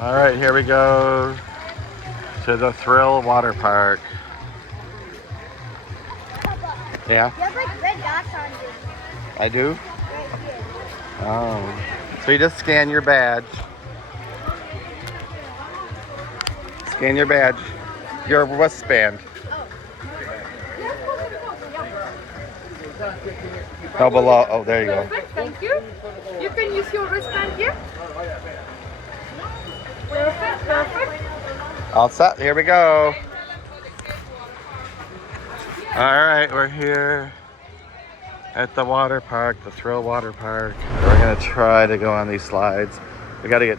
All right, here we go to the Thrill Water Park. Yeah? You have like red dots on you. I do? Right here. Oh. So you just scan your badge. Scan your badge. Your wristband. Oh, below. Oh, there you go. Perfect, thank you. You can use your wristband here. Perfect, perfect. All set. Here we go. All right, we're here at the water park, the Thrill Water Park. We're gonna try to go on these slides. We gotta get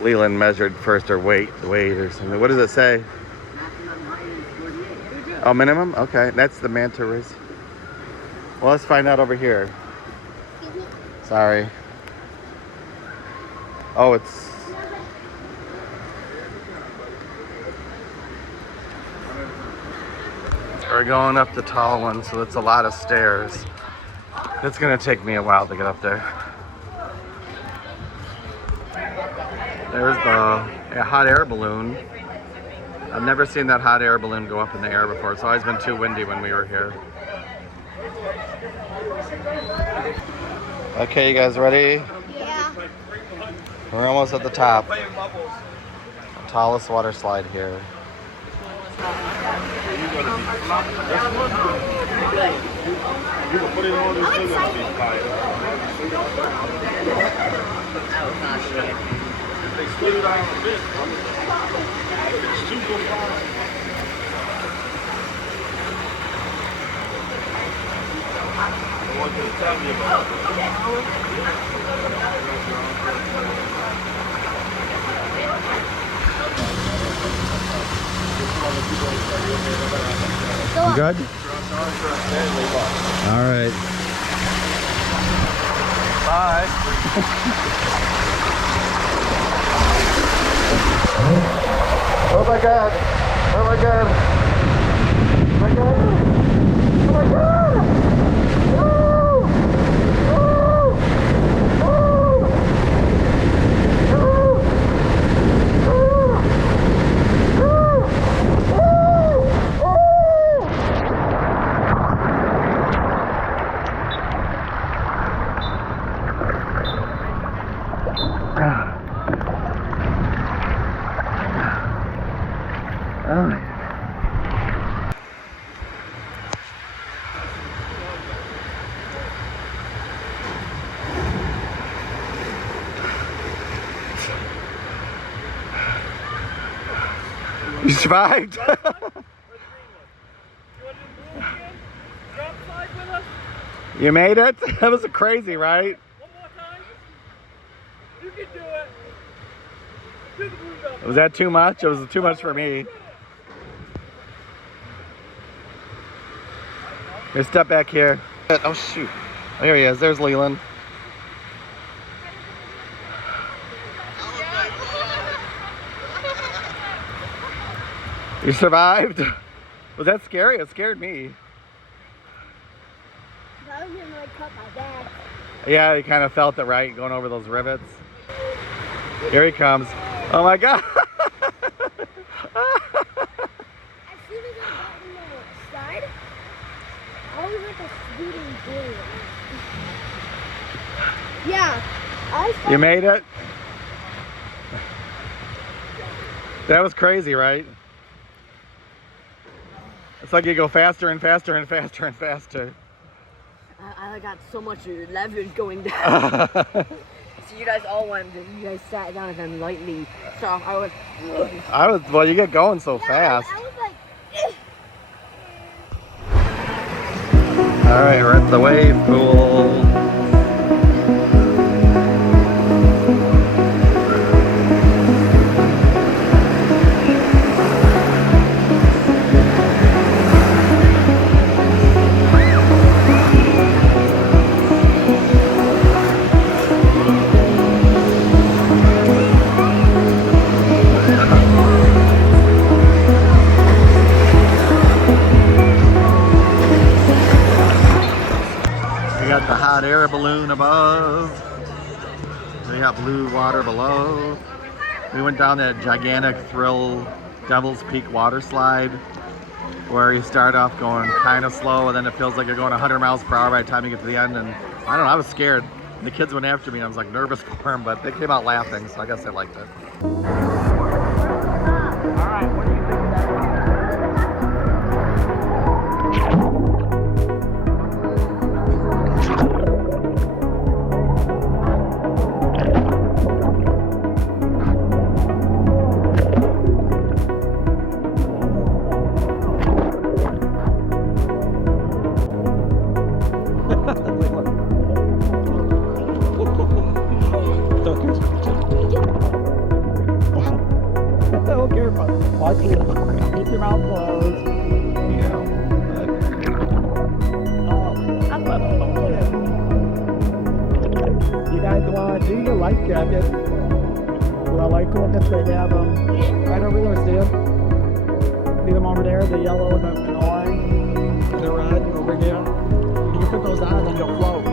Leland measured first, or weight or something. What does it say? Oh, minimum? Okay, that's the manta rays. Well, let's find out over here. Sorry. Oh, it's... We're going up the tall one, so it's a lot of stairs. It's gonna take me a while to get up there. There's the hot air balloon. I've never seen that hot air balloon go up in the air before. It's always been too windy when we were here. Okay, you guys ready? Yeah. We're almost at the top. The tallest water slide here. You good? All right. Bye. Oh my God! Oh my God! Oh my God! Oh my God! Woo! Woo! Woo! Woo! You survived. You made it? That was crazy, right? One more time. You can do it. Do the blue jump. Was that too much? It was too much for me. Here, step back here. Oh shoot. Oh, here he is. There's Leland. You survived? Was that scary? It scared me. I was gonna like cut my back. Yeah, you kind of felt it, right? Going over those rivets. Here he comes. Oh my God. As soon as I got in the slide, I was like a speeding bullet. Yeah. You made it? That was crazy, right? It's like you go faster and faster and faster and faster. I got so much leverage going down. So you guys all went, you guys sat down and then lightly. So I was. Well, you get going so fast. I was like, All right, we're at the wave pool. We got the hot air balloon above. We got blue water below. We went down that gigantic thrill Devil's Peak water slide where you start off going kind of slow and then it feels like you're going 100 miles per hour by the time you get to the end. And I don't know, I was scared. The kids went after me and I was like nervous for them, but they came out laughing, so I guess they liked it. Alright, what do you think of that? So careful. Watch it. Keep your mouth closed. You guys want to do your life jacket? Well, I like looking if they have them right over there, see them? See them over there, the yellow and the orange, the red over here. You can put those on and then you'll float.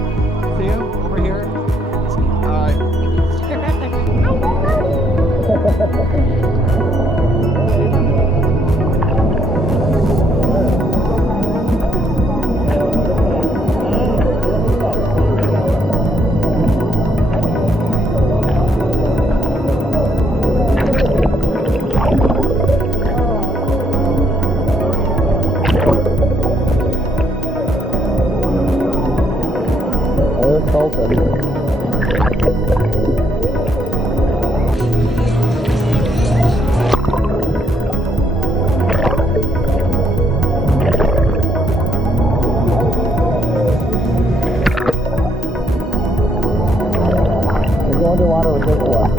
See them over here? Alright. Underwater with this one.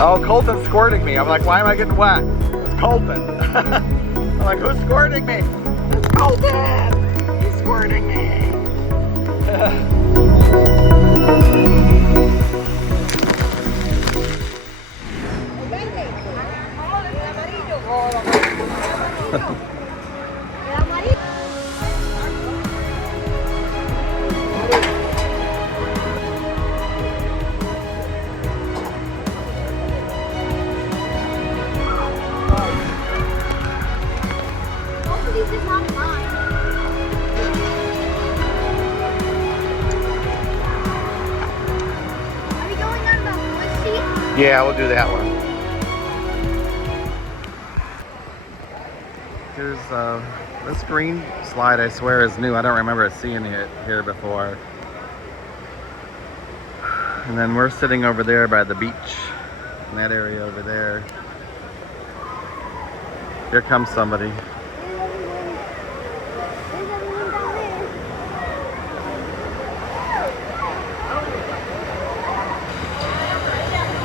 Oh, Colton's squirting me. I'm like, why am I getting wet? It's Colton. I'm like, who's squirting me? It's Colton! He's squirting me! Yeah, we'll do that one. Here's this green slide, I swear is new. I don't remember seeing it here before. And then we're sitting over there by the beach, in that area over there. Here comes somebody.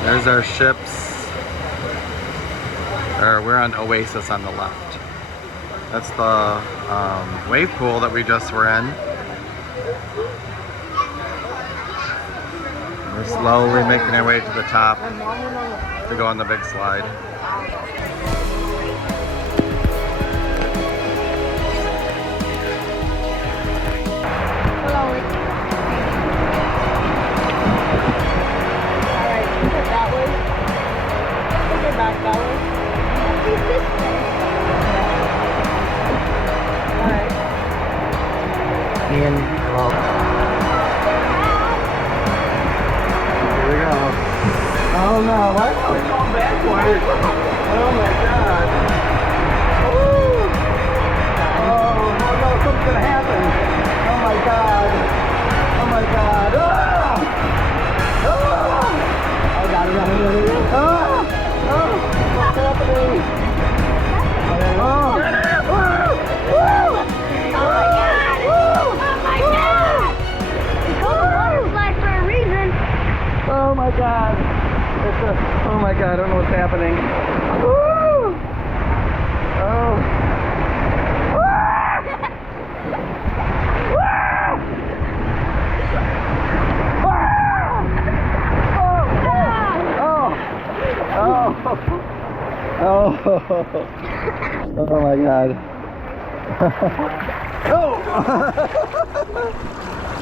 There's our ships. We're on Oasis on the left. That's the wave pool that we just were in. We're slowly making our way to the top to go on the big slide. Ian, hello. Here we go. Oh no, why are we going backwards? Oh my god. Ooh. Oh no, something's gonna happen. Oh my god. Oh my god. Oh, oh. Oh god, oh, oh, what's happening? Oh. Oh my god! Oh my god, I don't know what's happening. Woo! Oh. Oh. Oh my God. Oh.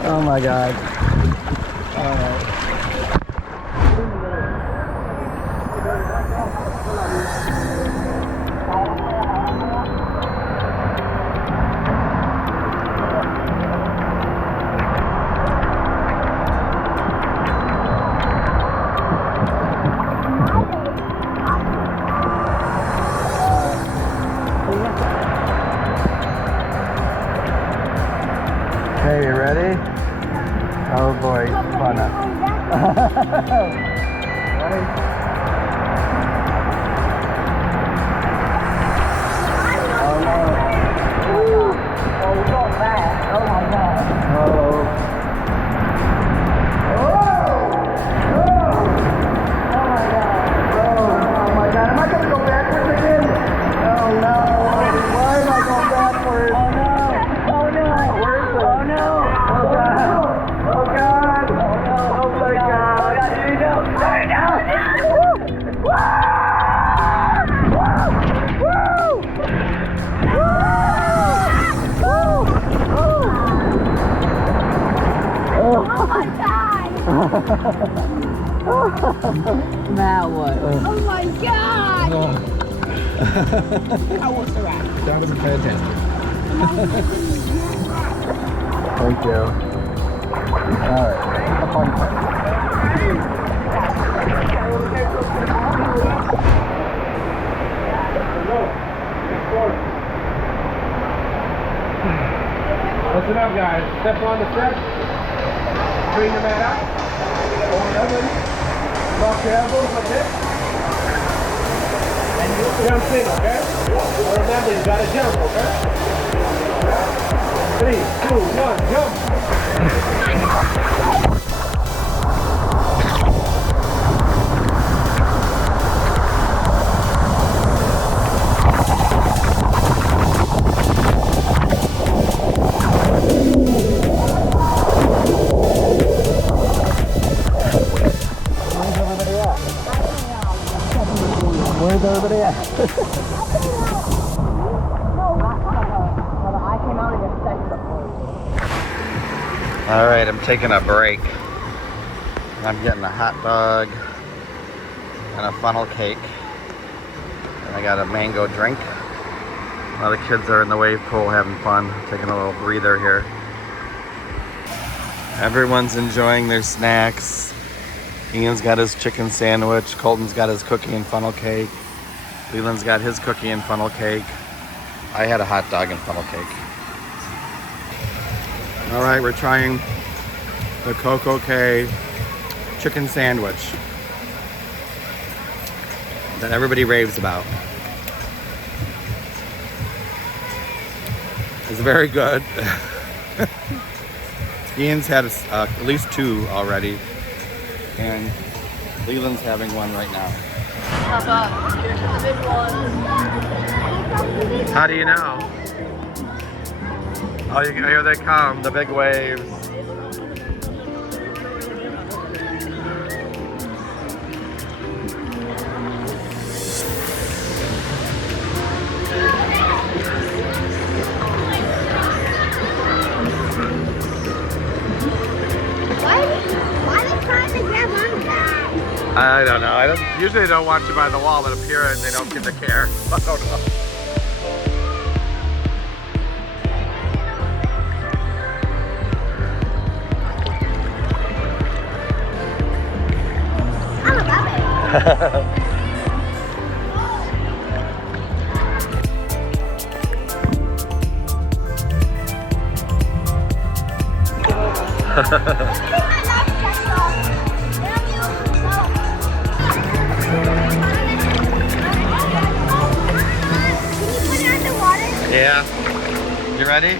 Oh my God. All right. Okay, you ready? Oh boy, it's fun. Ready? Oh no. Oh, we got that. Oh my God. Oh. Oh my God. Am I going to go backwards again? Oh no. Why am I going backwards? Oh no. Oh no. Where is it? Oh no. Oh God. Oh God. Oh no. Oh my God. Oh God. Here you go. There you go. Woo! Oh my God! Now what? Oh my God! How was the ride? That was fantastic. Thank you. All right. A fun part. Listen up, guys. Step on the steps. Bring the mat up. Hold it up, ready? Lock your elbows like this. And you jump in, okay? Remember, you gotta jump, okay? 3, 2, 1, jump! Where's everybody at? I came out in a second before. All right, I'm taking a break. I'm getting a hot dog and a funnel cake. And I got a mango drink. A lot of kids are in the wave pool having fun, taking a little breather here. Everyone's enjoying their snacks. Ian's got his chicken sandwich. Colton's got his cookie and funnel cake. Leland's got his cookie and funnel cake. I had a hot dog and funnel cake. All right, we're trying the CocoCay chicken sandwich that everybody raves about. It's very good. Ian's had at least 2 already, and Leland's having one right now. Here's the big one. How do you know? Oh, here they come, the big waves. Why are they trying to grab on that? I don't know. Usually they don't watch you by the wall, but up here they don't seem to care. I don't know. I love it. Yeah. You ready?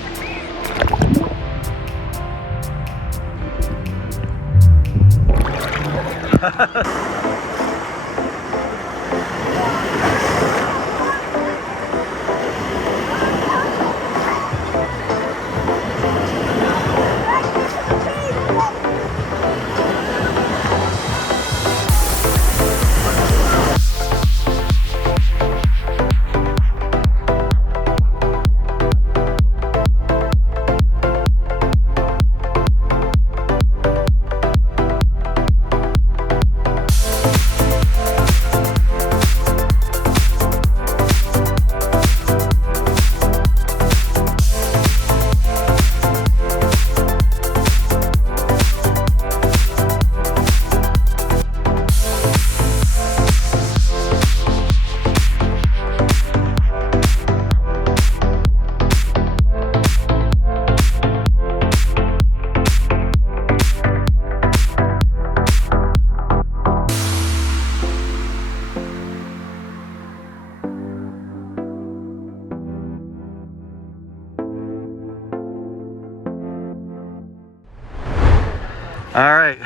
All right,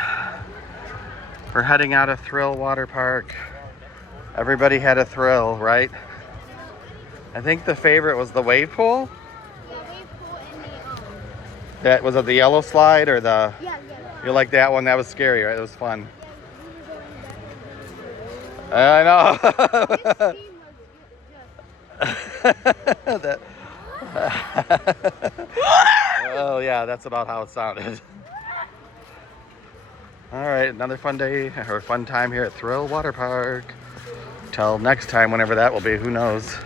we're heading out of Thrill Water Park. Everybody had a thrill, right? I think the favorite was the wave pool. Yeah, wave pool and the That was it, the yellow slide or the? yeah. You like that one? That was scary, right? It was fun. Yeah, we were going back. I know. This scene was just Oh yeah, that's about how it sounded. All right, another fun day or fun time here at Thrill Water Park. Till next time, whenever that will be, who knows?